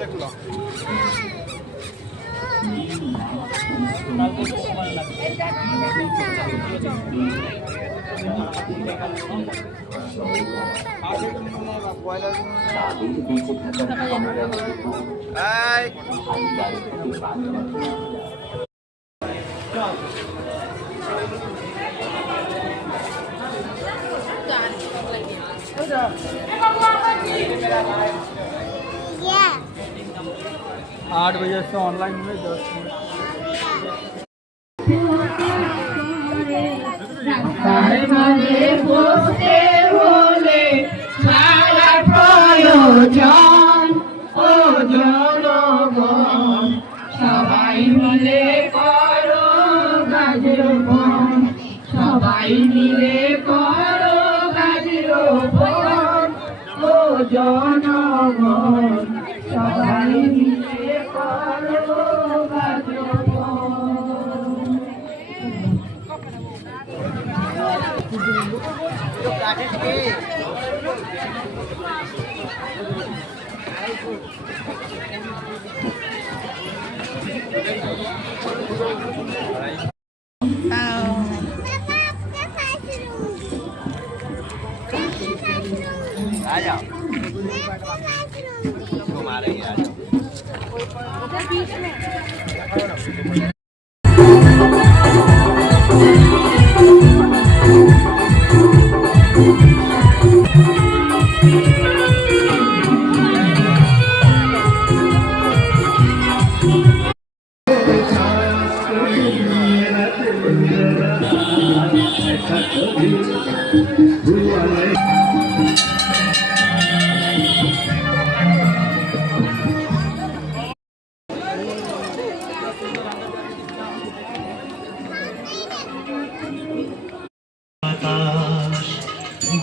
দেখলো Yeah. 8 बजे से ऑनलाइन में 10 मिनट রাস্তার মাঝে বসতে হলে ছাড়া প্রয়োজন ও জনগণ সবাই মিলে করো গাছ রোপণ সবাই মিলে করো গাছ রোপণ ও জনগণ সবাই মিলে করো গাছ রোপণ आ जाओ हमारे ही आ जाओ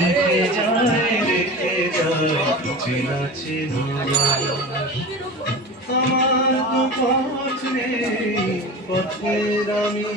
দেখে যায় চেনা চেনা আমার তো পথ নেই পথের আমি